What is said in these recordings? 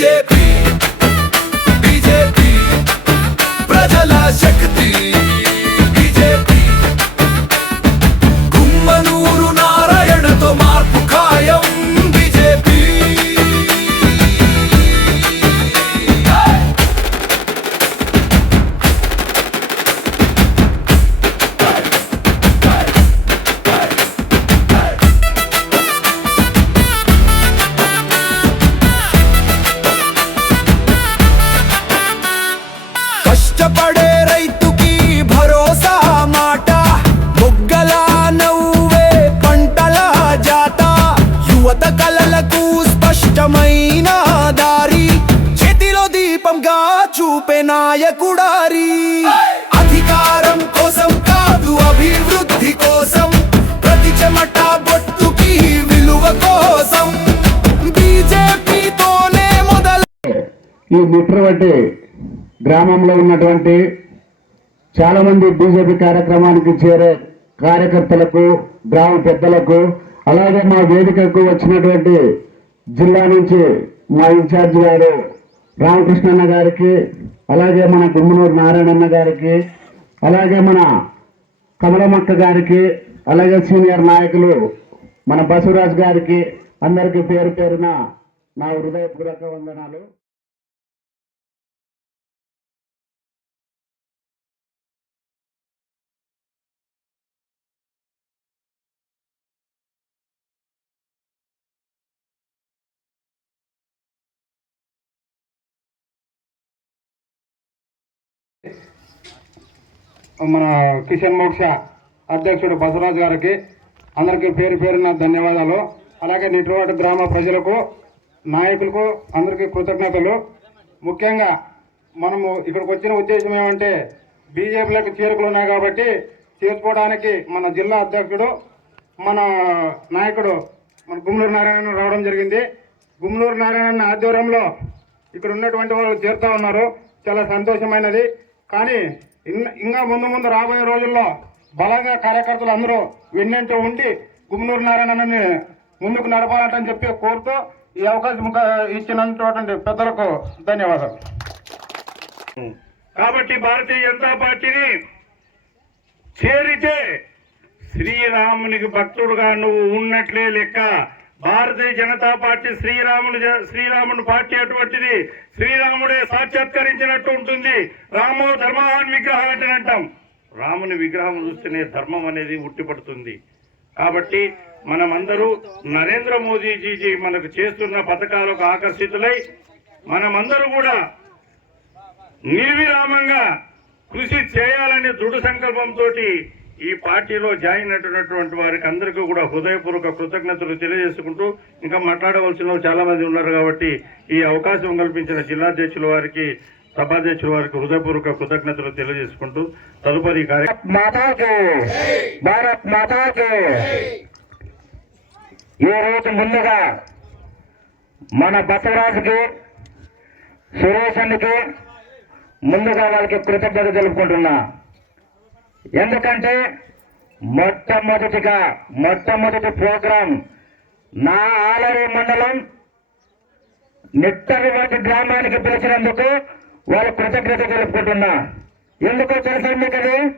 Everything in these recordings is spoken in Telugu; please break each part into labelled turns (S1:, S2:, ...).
S1: బీజేపీ
S2: కాబట్టి గ్రామంలో ఉన్నటువంటి చాలామంది బీజేపీ కార్యక్రమానికి చేరే కార్యకర్తలకు గ్రామ పెద్దలకు అలాగే మా వేదికకు వచ్చినటువంటి జిల్లా నుంచి మా ఇన్ఛార్జ్ గారు రామకృష్ణన్న గారికి అలాగే మన గుమ్మనూరు నారాయణన్న గారికి అలాగే మన కమలమక్క గారికి అలాగే సీనియర్ నాయకులు మన బసవరాజ్ గారికి అందరికీ పేరు పేరున నా హృదయపూర్వక వందనాలు. మన కిషన్ మోక్ష అధ్యక్షుడు బసరాజ్ గారికి అందరికీ పేరు పేరున ధన్యవాదాలు. అలాగే నిట్రవాడ గ్రామ ప్రజలకు నాయకులకు అందరికీ కృతజ్ఞతలు. ముఖ్యంగా మనము ఇక్కడికి వచ్చిన ఉద్దేశం ఏమంటే బీజేపీలకు చేరుకులు ఉన్నాయి కాబట్టి చేర్చుకోవడానికి మన జిల్లా అధ్యక్షుడు మన నాయకుడు మన గుమ్లూరు నారాయణ రావడం జరిగింది. గుమ్లూరు నారాయణ ఆధ్వర్యంలో ఇక్కడ ఉన్నటువంటి వాళ్ళు చేరుతా ఉన్నారు. చాలా సంతోషమైనది. కానీ ఇంకా ముందు ముందు రాబోయే రోజుల్లో బలంగా కార్యకర్తలు అందరూ వెన్నంటూ ఉండి గుమ్మనూరు నారాయణని ముందుకు నడపాలంటని చెప్పి కోరుతూ ఈ అవకాశం ఇచ్చినటువంటి పెద్దలకు ధన్యవాదాలు.
S3: కాబట్టి భారతీయ జనతా పార్టీని చేరితే శ్రీరామునికి భక్తుడుగా నువ్వు ఉన్నట్లే లెక్క భారతీయ జనతా పార్టీ శ్రీరాముని శ్రీరాముని పార్టీ అటువంటిది శ్రీరాముడే సాక్షాత్కరించినట్టు ఉంటుంది. రామో ధర్మహాన్ విగ్రహం అంటే అంటాం. రాముని విగ్రహం చూస్తేనే ధర్మం అనేది ఉట్టిపడుతుంది. కాబట్టి మనమందరూ నరేంద్ర మోదీజీజీ మనకు చేస్తున్న పథకాలకు ఆకర్షితులై మనమందరూ కూడా నిర్విరామంగా కృషి చేయాలనే దృఢ సంకల్పంతో ఈ పార్టీలో జాయిన్ అయినటువంటి వారికి అందరికీ కూడా హృదయపూర్వక కృతజ్ఞతలు తెలియజేసుకుంటూ ఇంకా మాట్లాడవలసిన చాలా మంది ఉన్నారు కాబట్టి ఈ అవకాశం కల్పించిన జిల్లాధ్యక్షుల వారికి సభాధ్యక్షుల వారికి హృదయపూర్వక కృతజ్ఞతలు తెలియజేసుకుంటూ తదుపరి
S2: భారత్ ఈ రోజు ముందుగా మన బసవరాజుకి సురేష్ అన్నకి ముందుగా వాళ్ళకి కృతజ్ఞత తెలుపుకుంటున్నా. ఎందుకంటే మొట్టమొదటిగా మొట్టమొదటి ప్రోగ్రాం నా ఆలయ మండలం నిట్టరివాటి గ్రామానికి పిలిచినందుకు వాళ్ళు కృతజ్ఞత తెలుపుకుంటున్నా. ఎందుకో తెలుసా మీకు అది?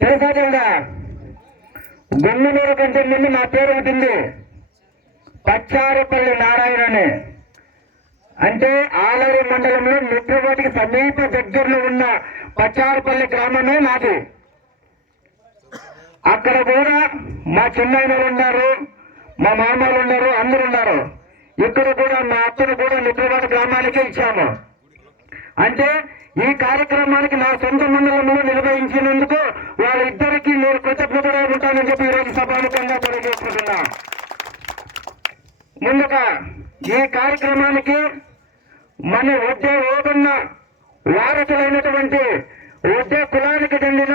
S2: తెలుసా తెలుదా గుమ్మినూరు కంటే ముందు నా పేరు ఉంటుంది. పచ్చారుపల్లి నారాయణ అంటే ఆలూరు మండలంలో నిద్రపోటికి సమీప దగ్గరలో ఉన్న పచ్చారుపల్లి గ్రామమే నాది
S4: అక్కడ కూడా మా చిన్నాయనలు ఉన్నారు మా మామలు ఉన్నారు అందరు ఉన్నారు. ఇక్కడ కూడా మా అత్తను కూడా నిద్రవాడ గ్రామానికి ఇచ్చాము. అంటే ఈ కార్యక్రమానికి నా సొంత మండలంలో నిర్వహించినందుకు వాళ్ళిద్దరికి నేను కృతజ్ఞతగా ఉంటానని చెప్పి ఈరోజు సభాముఖంగా తెలియజేసుకుంటున్నా. ముందుగా ఈ కార్యక్రమానికి మన ఉద్య ఓటున్న వారసులైనటువంటి వద్దే కులానికి చెందిన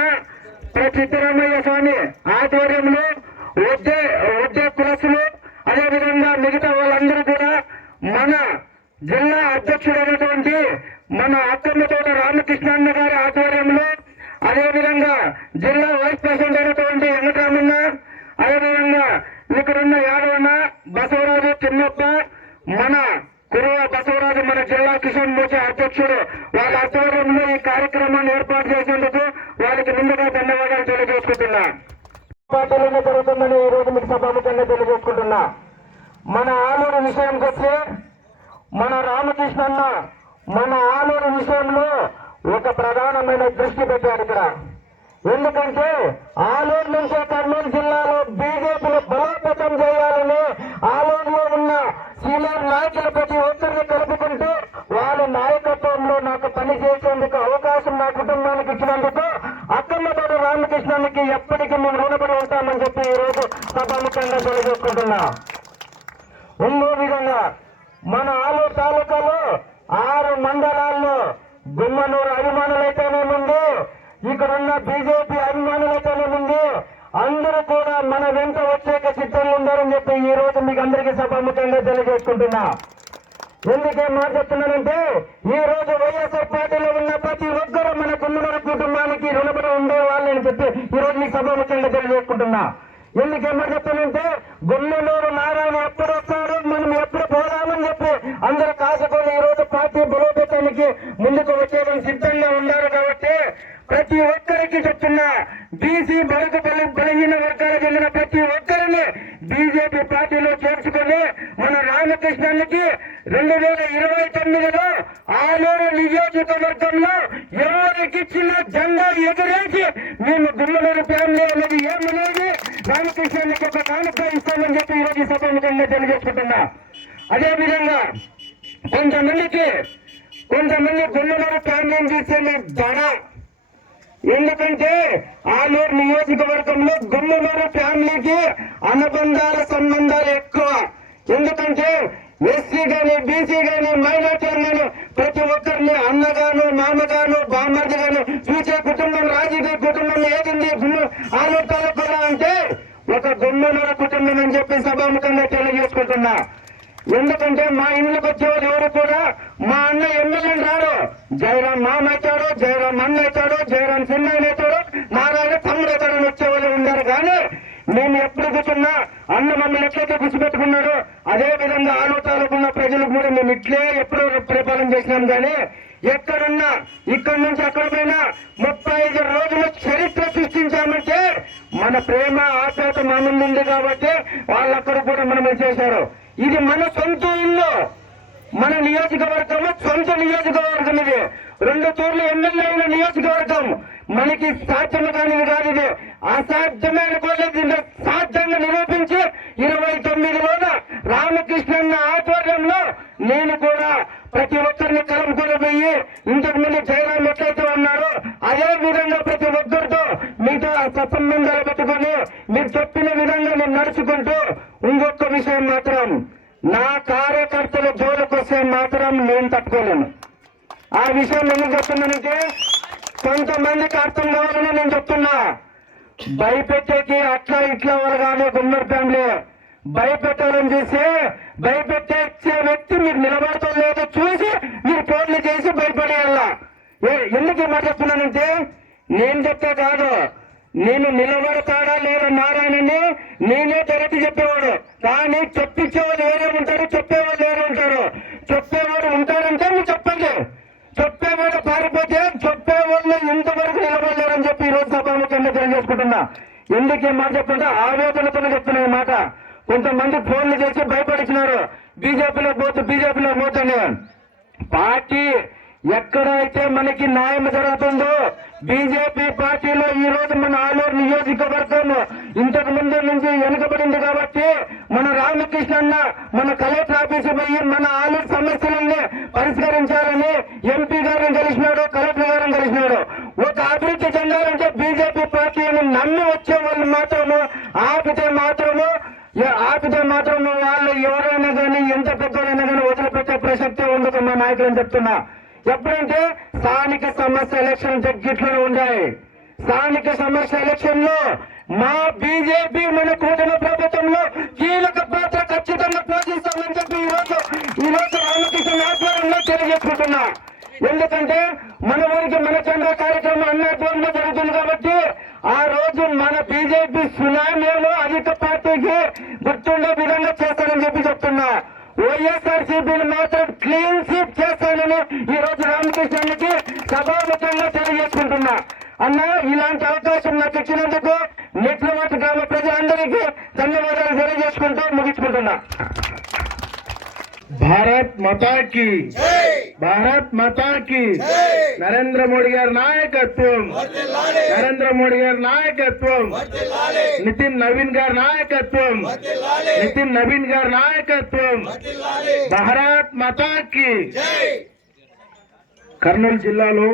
S4: ప్రసిద్ధరామయ్య స్వామి ఆధ్వర్యంలో ఉద్య వద్దే కులసులు అదేవిధంగా మిగతా వాళ్ళందరూ కూడా మన జిల్లా అధ్యక్షుడైనటువంటి మన అక్కమ్మతోట తోట గారి ఆధ్వర్యంలో అదేవిధంగా జిల్లా వైస్ ప్రెసిడెంట్ అయినటువంటి వెంకటరామన్న అదేవిధంగా ఇక్కడున్న యాదవన్న బసవరాజు చిన్నప్ప మన కురువ బసవరాజు మన జిల్లా కిషన్ మోర్చా అధ్యక్షుడు వాళ్ళ ఆధ్వర్యంలో ఈ కార్యక్రమాన్ని ఏర్పాటు చేసేందుకు వాళ్ళకి ముందుగా ధన్యవాదాలు తెలియజేసుకుంటున్నా పార్టీలోనే జరుగుతుందని ఈ రోజు మీకు సభాముఖంగా తెలియజేసుకుంటున్నా మన ఆలూరు విషయానికి వస్తే మన రామకృష్ణన్న మన ఆలూరు విషయంలో ఒక ప్రధానమైన దృష్టి పెట్టాడు ఇక్కడ ఎందుకంటే ఆలూరు నుంచే కర్నూలు జిల్లాలో బీజేపీని బలోపేతం చేయాలని ఆలూరులో ఉన్న సీనియర్ నాయకుల ప్రతి ఒక్కరిని కలుపుకుంటూ వాళ్ళ నాయకత్వంలో నాకు పని చేసేందుకు అవకాశం నా కుటుంబానికి ఇచ్చినందుకు అక్కమ్మతోటి రామకృష్ణానికి ఎప్పటికీ మేము రుణపడి ఉంటామని చెప్పి ఈ రోజు సభాముఖంగా తెలియజేసుకుంటున్నా ఇంకో విధంగా మన ఆలూరు తాలూకాలో ఆరు మండలాల్లో గుమ్మనూరు అభిమానులైతేనేముంది ఇక్కడున్న బీజేపీ అభిమానులైతేనేముంది అందరూ కూడా మన వెంట వచ్చేక సిద్ధంగా ఉన్నారని చెప్పి ఈ రోజు మీకు అందరికీ సభాముఖంగా తెలియజేసుకుంటున్నా ఎందుకేం మాట చెప్తున్నానంటే ఈ రోజు వైఎస్ఆర్ పార్టీలో ఉన్న ప్రతి ఒక్కరూ మన కుమ్మనూరు కుటుంబానికి రుణపడి ఉండే వాళ్ళని చెప్పి ఈ రోజు మీకు చేసుకుంటున్నా. తెలియజేసుకుంటున్నా ఎందుకేం చెప్తానంటే గుమ్మనూరు నారాయణ ఎప్పుడు వస్తాడు మనం ఎప్పుడు పోదామని చెప్పి అందరూ కాసుకొని ఈ రోజు పార్టీ బలోపేతానికి ముందుకు వచ్చేయడం సిద్ధంగా ఉన్నారు కాబట్టి ప్రతి ఒక్కరికి చెప్తున్నా బీసీ బడుగు బలి బలహీన వర్గాలకు చెందిన ప్రతి ఒక్కరిని బీజేపీ పార్టీలో చేర్చుకొని మన రామకృష్ణానికి రెండు వేల ఇరవై తొమ్మిదిలో ఆలూరు నియోజకవర్గంలో ఎవరికిచ్చిన జెండా ఎగరేసి మేము గుమ్మలూరు ఫ్యామిలీ అనేది రామకృష్ణులకు ఒక కానుక ఇస్తామని చెప్పి ఈరోజు రోజు సభాముఖంగా తెలియజేసుకుంటున్నా. అదేవిధంగా కొంతమందికి కొంతమంది గుమ్మలూరు ఫ్యామిలీని తీసే ధర. ఎందుకంటే ఆలూరు నియోజకవర్గంలో గుమ్మలూరు ఫ్యామిలీకి అనుబంధాల సంబంధాలు ఎక్కువ. ఎందుకంటే ఎస్సీ గాని బీసీ గాని మైనార్టీలు గాని ప్రతి ఒక్కరిని అన్నగాను మామగాను బామ్మర్ది గాను చూసే కుటుంబం రాజకీయ కుటుంబం ఏదండి గుమ్మ కూడా అంటే ఒక గుమ్మలూరు కుటుంబం అని చెప్పి సభాముఖంగా తెలియజేసుకుంటున్నా. ఎందుకంటే మా ఇంట్లోకి వచ్చేవాళ్ళు ఎవరు కూడా మా అన్న ఎమ్మెల్యే రాడు. జయరాం మామ అవుతాడు జయరాం అన్న అవుతాడు జయరాం చిన్న అవుతాడు నారాయణ తమ్ముడు అవుతాడని వచ్చేవాళ్ళు ఉన్నారు కానీ మేము ఎప్పుడు కూర్చున్నా అన్న మమ్మల్ని ఎట్లయితే గుర్తుపెట్టుకున్నాడో అదే విధంగా ఆలోచాలకున్న ప్రజలు కూడా మేము ఇట్లే ఎప్పుడు పరిపాలన చేసినాం. కానీ ఎక్కడున్నా ఇక్కడి నుంచి అక్కడ పోయినా ముప్పై ఐదు రోజులు చరిత్ర సృష్టించామంటే మన ప్రేమ ఆప్యాయత మన ఉంది కాబట్టి వాళ్ళక్కడ కూడా మనం చేశారు. ఇది మన సొంత ఇల్లు. మన నియోజకవర్గము సొంత నియోజకవర్గం ఇది. రెండు తూర్లు ఎమ్మెల్యే అయిన నియోజకవర్గం. మనకి సాధ్యం కానిది కాదు ఇది. అసాధ్యమైన కొలది సాధ్యంగా నిరూపించి ఇరవై తొమ్మిదిలోన రామకృష్ణన్న ఆధ్వర్యంలో నేను కూడా ప్రతి ఒక్కరిని కలుపుకొని పోయి ఇంతకు ముందు జయరాం ఎట్లయితే ఉన్నారో అదే విధంగా ప్రతి ఒక్కరితో మీతో సత్సంబంధాలు పెట్టుకొని మీరు చెప్పిన విధంగా నేను నడుచుకుంటూ ఇంకొక విషయం మాత్రం నా కార్యకర్తల జోలికి వస్తే మాత్రం నేను తట్టుకోలేను ఆ విషయం ఎందుకు చెప్తున్నానంటే కొంతమందికి అర్థం కావాలని నేను చెప్తున్నా. భయపెట్టేకి అట్లా ఇట్లా వరగానే గుమ్మడి ఫ్యామిలీ భయపెట్టాలని చూస్తే భయపెట్టే వ్యక్తి మీరు నిలబడతా లేదో చూసి మీరు ఫోన్లు చేసి భయపడేయాలా ఎందుకు ఈ మాట చెప్తున్నానంటే నేను చెప్తే కాదు. నేను నిలబడతాడా లేదా నారాయణని నేనే తెరటి చెప్పేవాడు. కానీ చెప్పించేవాళ్ళు వేరే ఉంటారు చెప్పేవాళ్ళు వేరే ఉంటారు. చెప్పేవాడు ఉంటాడంటే మీరు చెప్పండి. చెప్పేవాడు పారిపోతే చెప్పేవాళ్ళు ఇంతవరకు నిలబడలేరని చెప్పి ఈ రోజు సభాముఖంగా తెలియజేసుకుంటున్నా. ఎందుకు ఈ మాట చెప్తుంటే ఆవేదనతో చెప్తున్నా ఈ మాట. కొంతమంది ఫోన్లు చేసి భయపడిస్తున్నారు బీజేపీలో పోతే బీజేపీలో పోతుంది పార్టీ ఎక్కడైతే మనకి న్యాయం జరుగుతుందో బీజేపీ పార్టీలో ఈ రోజు మన ఆలూరు నియోజకవర్గం ఇంతకు ముందు నుంచి వెనుకబడింది కాబట్టి మన రామకృష్ణన్న మన కలెక్టర్ ఆఫీస్ పోయి మన ఆలూరు సమస్యలన్నీ పరిష్కరించాలని ఎంపీ గారిని కలిసినాడు కలెక్టర్ గారిని కలిసినాడు. ఒక అభివృద్ధి చెందాలంటే బీజేపీ పార్టీని నమ్మి వచ్చే వాళ్ళు మాత్రము ఆపితే మాత్రము ఆపితే మాత్రం వాళ్ళు ఎవరైనా కానీ ఎంత పెద్దలైనా కానీ వదిలిపెట్టే ప్రసక్తి ఉండదు మా నాయకులను చెప్తున్నా. ఎప్పుడంటే స్థానిక సమస్య ఎలక్షన్ జడ్జిట్లు ఉన్నాయి స్థానిక సమస్య ఎలక్షన్లో మా బీజేపీ మన కూటమి ప్రభుత్వంలో కీలక పాత్ర ఖచ్చితంగా పోషిస్తామని చెప్పి ఈ రోజు ఈ రోజు రామకృష్ణ ఆధ్వర్యంలో తెలియజేసుకుంటున్నా. ఎందుకంటే మన ఊరికి మన చంద్ర కార్యక్రమం అన్నట్టు జరుగుతుంది కాబట్టి ఆ రోజు మన బీజేపీ సునామీలో అధిక పార్టీకి గుర్తుండే విధంగా చేస్తారని చెప్పి చెప్తున్నా. వైఎస్ఆర్ సిపిని మాత్రం క్లీన్ స్వీప్ చేస్తానని ఈ రోజు రామకృష్ణకి సభాముఖంగా తెలియజేసుకుంటున్నా. అన్న ఇలాంటి అవకాశం నాకు ఇచ్చినందుకు నెట్లమాటి గ్రామ ప్రజలందరికీ ధన్యవాదాలు తెలియజేసుకుంటూ ముగించుకుంటున్నా.
S5: భారత్ మాతా కి భారత్ మాతా కి నరేంద్ర మోడీ గారి నాయకత్వం. నరేంద్ర మోడీ గారి నాయకత్వం. నితిన్ నవీన్ గారి నాయకత్వం. నితిన్ నవీన్ గారి నాయకత్వం. భారత్ మాతా కి కర్నూలు జిల్లాలో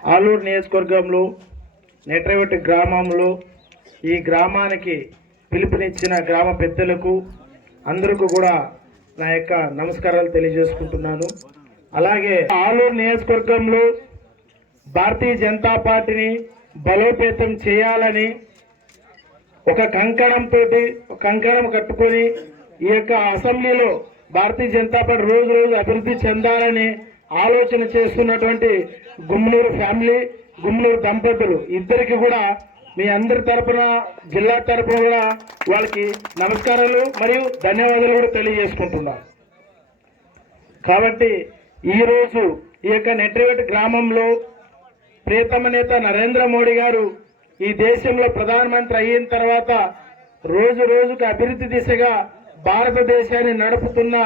S5: ఆలూరు నియోజకవర్గంలో నెట్రవెట్టి గ్రామంలో ఈ గ్రామానికి పిలుపునిచ్చిన గ్రామ పెద్దలకు అందరికీ కూడా నా యొక్క నమస్కారాలు తెలియజేసుకుంటున్నాను. అలాగే ఆలూరు నియోజకవర్గంలో భారతీయ జనతా పార్టీని బలోపేతం చేయాలని ఒక కంకణంతో కంకణం కట్టుకొని ఈ యొక్క అసెంబ్లీలో భారతీయ జనతా పార్టీ రోజు రోజు అభివృద్ధి చెందాలని ఆలోచన చేస్తున్నటువంటి గుమ్మనూరు ఫ్యామిలీ గుమ్మనూరు దంపతులు ఇద్దరికి కూడా మీ అందరి తరపున జిల్లా తరపున కూడా వాళ్ళకి నమస్కారాలు మరియు ధన్యవాదాలు కూడా తెలియజేసుకుంటున్నాను. కాబట్టి ఈరోజు ఈ యొక్క నెట్రివేట్ గ్రామంలో ప్రియతమ నేత నరేంద్ర మోడీ గారు ఈ దేశంలో ప్రధానమంత్రి అయిన తర్వాత రోజు రోజుకు అభివృద్ధి దిశగా భారతదేశాన్ని నడుపుతున్న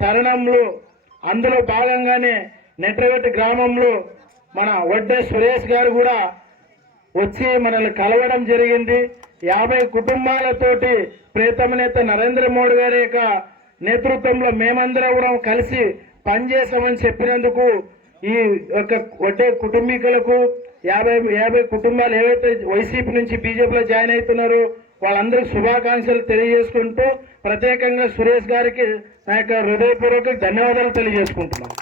S5: తరుణంలో అందులో భాగంగానే నెట్రవేట్ గ్రామంలో మన వడ్డే సురేష్ గారు కూడా వచ్చి మనల్ని కలవడం జరిగింది. యాభై కుటుంబాలతోటి ప్రియతమ నేత నరేంద్ర మోడీ గారి యొక్క నేతృత్వంలో మేమందరం కూడా కలిసి పనిచేస్తామని చెప్పినందుకు ఈ యొక్క వడ్డే కుటుంబీకులకు యాభై యాభై కుటుంబాలు ఏవైతే వైసీపీ నుంచి బీజేపీలో జాయిన్ అవుతున్నారో వాళ్ళందరికీ శుభాకాంక్షలు తెలియజేసుకుంటూ ప్రత్యేకంగా సురేష్ గారికి నా యొక్క హృదయపూర్వక ధన్యవాదాలు తెలియజేసుకుంటున్నాను.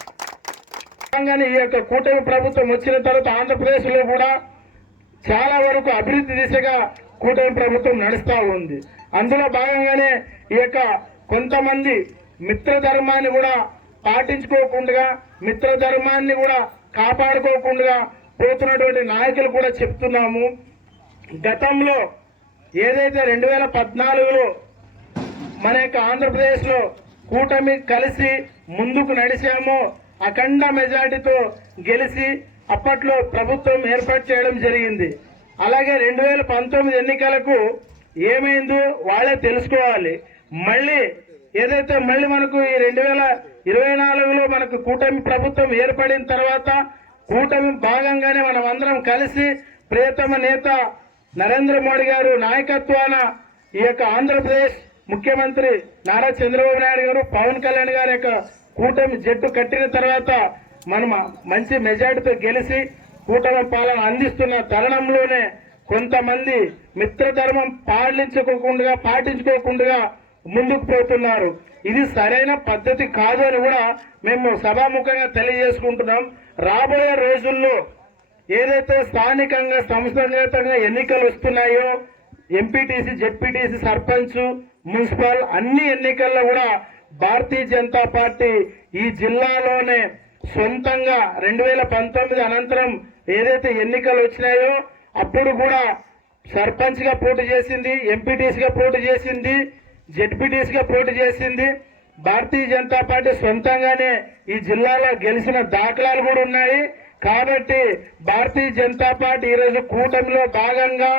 S5: తెలంగాణ ఈ యొక్క కూటమి ప్రభుత్వం వచ్చిన తర్వాత ఆంధ్రప్రదేశ్లో కూడా చాలా వరకు అభివృద్ధి దిశగా కూటమి ప్రభుత్వం నడుస్తూ ఉంది. అందులో భాగంగానే ఈ యొక్క కొంతమంది మిత్రధర్మాన్ని కూడా పాటించుకోకుండా మిత్ర ధర్మాన్ని కూడా కాపాడుకోకుండా పోతున్నటువంటి నాయకులు కూడా చెప్తున్నాము. గతంలో ఏదైతే రెండు వేల పద్నాలుగులో మన యొక్క ఆంధ్రప్రదేశ్లో కూటమి కలిసి ముందుకు నడిచామో అఖండ మెజార్టీతో గెలిచి అప్పట్లో ప్రభుత్వం ఏర్పాటు చేయడం జరిగింది. అలాగే రెండు వేల పంతొమ్మిది ఎన్నికలకు ఏమైందో వాళ్ళే తెలుసుకోవాలి. మళ్ళీ ఏదైతే మళ్ళీ మనకు ఈ రెండు వేల ఇరవై నాలుగులో మనకు కూటమి ప్రభుత్వం ఏర్పడిన తర్వాత కూటమి భాగంగానే మనం అందరం కలిసి ప్రియతమ నేత నరేంద్ర మోడీ గారు నాయకత్వాన ఈ యొక్క ఆంధ్రప్రదేశ్ ముఖ్యమంత్రి నారా చంద్రబాబు నాయుడు గారు పవన్ కళ్యాణ్ గారి యొక్క కూటమి జట్టు కట్టిన తర్వాత మనం మంచి మెజార్టీతో గెలిచి కూటమి పాలన అందిస్తున్న తరుణంలోనే కొంతమంది మిత్రధర్మం పాటించుకోకుండా పాటించుకోకుండా ముందుకు పోతున్నారు. ఇది సరైన పద్ధతి కాదు అని కూడా మేము సభాముఖంగా తెలియజేసుకుంటున్నాం. రాబోయే రోజుల్లో ఏదైతే స్థానికంగా సంస్థాగతంగా ఎన్నికలు వస్తున్నాయో ఎంపీటీసీ జెడ్పీటీసీ సర్పంచ్ మున్సిపల్ అన్ని ఎన్నికల్లో కూడా భారతీయ జనతా పార్టీ ఈ జిల్లాలోనే సొంతంగా రెండు వేల పంతొమ్మిది అనంతరం ఏదైతే ఎన్నికలు వచ్చినాయో అప్పుడు కూడా సర్పంచ్గా పోటీ చేసింది ఎంపీటీసీగా పోటీ చేసింది జెడ్పీటీసీగా పోటీ చేసింది. భారతీయ జనతా పార్టీ సొంతంగానే ఈ జిల్లాలో గెలిచిన దాఖలాలు కూడా ఉన్నాయి. కాబట్టి భారతీయ జనతా పార్టీ ఈరోజు కూటమిలో భాగంగా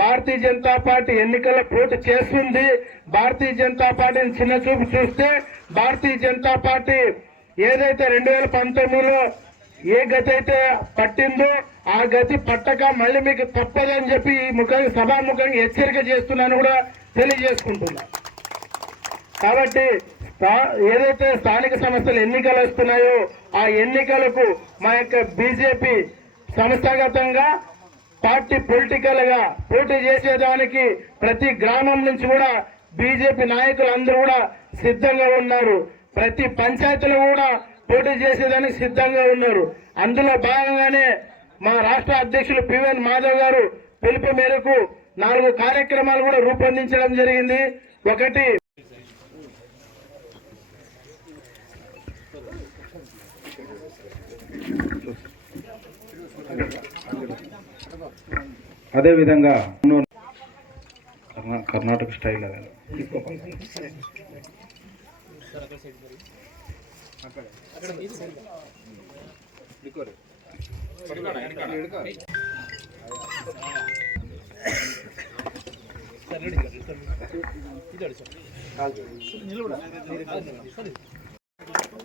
S5: భారతీయ జనతా పార్టీ ఎన్నికల్లో పోటీ చేస్తుంది. భారతీయ జనతా పార్టీని చిన్న చూపు చూస్తే భారతీయ జనతా పార్టీ ఏదైతే రెండు వేల పంతొమ్మిదిలో ఏ గతి అయితే పట్టిందో ఆ గతి పట్టక మళ్ళీ మీకు తప్పదని చెప్పి ఈ ముఖంగా సభాముఖంగా హెచ్చరిక చేస్తున్నాను కూడా తెలియజేసుకుంటున్నాను కాబట్టి స్థా- ఏదైతే స్థానిక సంస్థలు ఎన్నికలు వస్తున్నాయో ఆ ఎన్నికలకు మా యొక్క బీజేపీ సంస్థాగతంగా పార్టీ పొలిటికల్గా పోటీ చేసేదానికి ప్రతి గ్రామం నుంచి కూడా బీజేపీ నాయకులు అందరూ కూడా సిద్ధంగా ఉన్నారు. ప్రతి పంచాయతీలో కూడా పోటీ చేసేదానికి సిద్ధంగా ఉన్నారు. అందులో భాగంగానే మా రాష్ట్ర అధ్యక్షులు పివన్ మాధవ్ గారు పిలుపు మేరకు నాలుగు కార్యక్రమాలు కూడా రూపొందించడం జరిగింది. ఒకటి అదే విధంగా కర్ణాటక స్టైల్ అదే.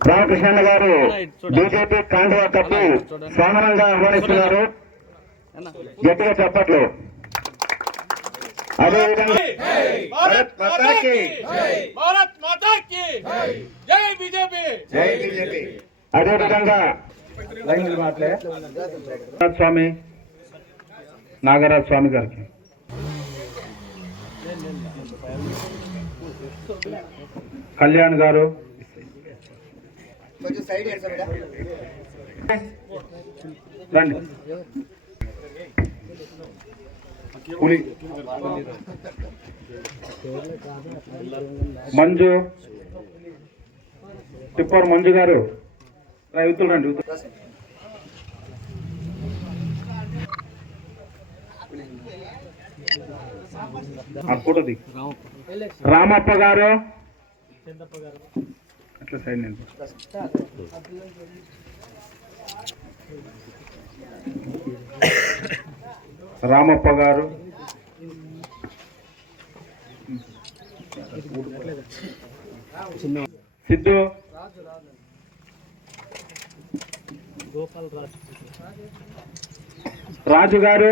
S4: రామకృష్ణ గారు బీజేపీ కాండవా తప్పు సమానంగా ఆహ్వానిస్తున్నారు. గట్టిగా చెప్పట్లు. అదేవిధంగా అదేవిధంగా
S5: స్వామి నాగరాజ స్వామి గారికి. కళ్యాణ్ గారు రండి. పులి మంజు. టిప్పర్ మంజు గారు. రైతులు రండి. రామప్ప. గారు. అట్లా సైడ్ నేను రామప్ప గారు. సిద్ధు. రాజు గారు.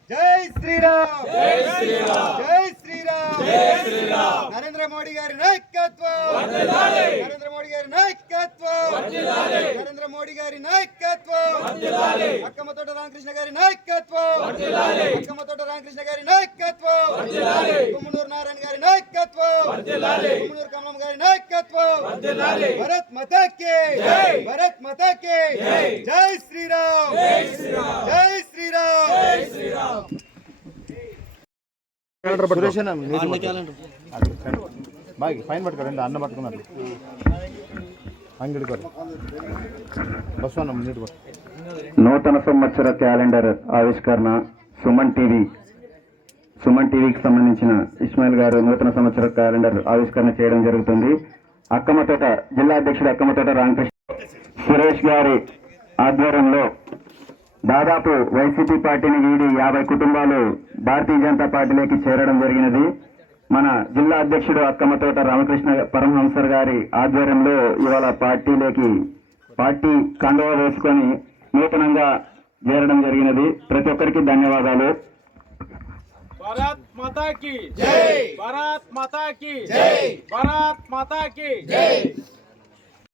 S6: జై శ్రీరామ్! జై శ్రీరామ్! జై శ్రీరామ్! జై శ్రీరామ్! నరేంద్ర మోడీ గారి నాయకత్వం! నరేంద్ర మోడీ గారి నాయకత్వం! నరేంద్ర మోడీ గారి నాయకత్వం! అక్కమ్మతోట రామకృష్ణ గారి నాయకత్వం! అక్కమ్మతోట రామకృష్ణ గారి నాయకత్వం! కుమ్మనూరు నారాయణ గారి నాయకత్వం! కుమ్మనూరు కమలం గారి నాయకత్వం! భరత్ మతకి! భరత్ మతకి! జై శ్రీరామ్! జై శ్రీరామ్! జై శ్రీరామ్!
S2: బాగా ఫైన్ కొర బస్సు అన్న నీటి కొర
S4: నూతన సంవత్సర క్యాలెండర్ ఆవిష్కరణ సుమన్ టీవీ. సుమన్ టీవీకి సంబంధించిన ఇస్మాయిల్ గారు నూతన సంవత్సర క్యాలెండర్ ఆవిష్కరణ చేయడం జరుగుతుంది. అక్కమ్మతోట జిల్లా అధ్యక్షుడు అక్కమ్మతోట రామకృష్ణ సురేష్ గారి ఆధ్వర్యంలో దాదాపు వైసీపీ పార్టీని వీడి యాభై కుటుంబాలు భారతీయ జనతా పార్టీలోకి చేరడం జరిగినది. మన జిల్లా అధ్యక్షుడు అక్కమ్మతోట రామకృష్ణ పరమహంసర్ గారి ఆధ్వర్యంలో ఇవాళ పార్టీలోకి పార్టీ కండువా వేసుకొని నూతనంగా చేరడం జరిగినది. ప్రతి ఒక్కరికి ధన్యవాదాలు.